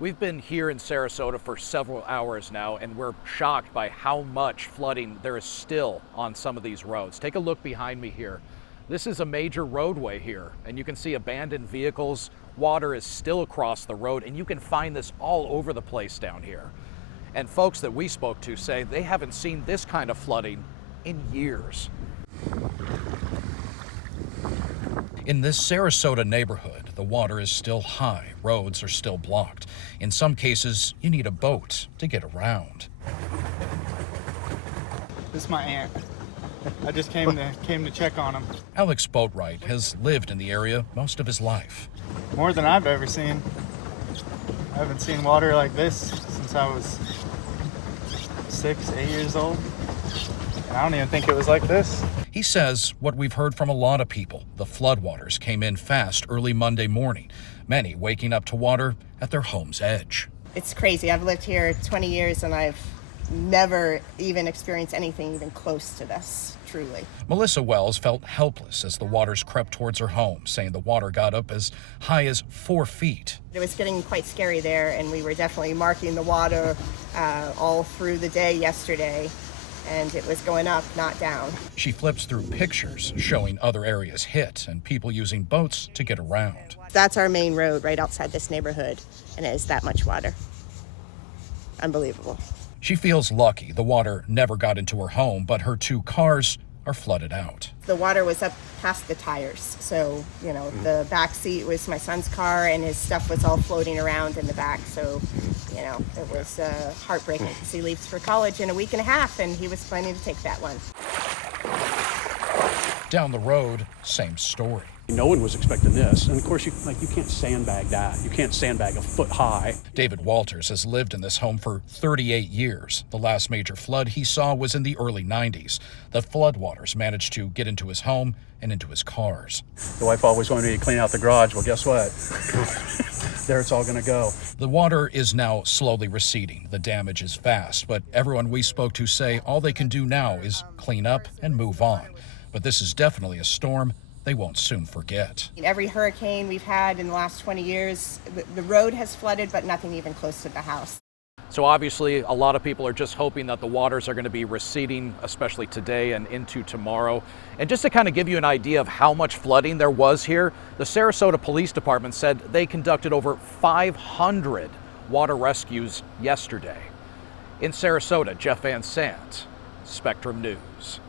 We've been here in Sarasota for several hours now, and we're shocked by how much flooding there is still on some of these roads. Take a look behind me here. This is a major roadway here, and you can see abandoned vehicles. Water is still across the road, and you can find this all over the place down here. And folks that we spoke to say they haven't seen this kind of flooding in years. In this Sarasota neighborhood, the water is still high, roads are still blocked. In some cases, you need a boat to get around. This is my aunt. I just came to check on him. Alex Boatwright has lived in the area most of his life. More than I've ever seen. I haven't seen water like this since I was 6, 8 years old. I don't even think it was like this. He says what we've heard from a lot of people. The floodwaters came in fast early Monday morning, many waking up to water at their home's edge. It's crazy. I've lived here 20 years and I've never even experienced anything even close to this, truly. Melissa Wells felt helpless as the waters crept towards her home, saying the water got up as high as 4 feet. It was getting quite scary there, and we were definitely marking the water all through the day yesterday. And it was going up, not down. She flips through pictures showing other areas hit and people using boats to get around. That's our main road right outside this neighborhood, and it is that much water. Unbelievable. She feels lucky the water never got into her home, but her 2 cars are flooded out. The water was up past the tires, so, the back seat was my son's car, and his stuff was all floating around in the back, so, it was heartbreaking because he leaves for college in a week and a half, and he was planning to take that one. Down the road, same story. No one was expecting this, and of course you can't sandbag that. You can't sandbag a foot high. David Walters has lived in this home for 38 years. The last major flood he saw was in the early 90s. The floodwaters managed to get into his home and into his cars. The wife always wanted me to clean out the garage. Well, guess what? There it's all going to go. The water is now slowly receding. The damage is vast, but everyone we spoke to say all they can do now is clean up and move on. But this is definitely a storm they won't soon forget. Every hurricane we've had in the last 20 years, the road has flooded, but nothing even close to the house. So obviously, a lot of people are just hoping that the waters are going to be receding, especially today and into tomorrow. And just to kind of give you an idea of how much flooding there was here, the Sarasota Police Department said they conducted over 500 water rescues yesterday. In Sarasota, Jeff Van Sant, Spectrum News.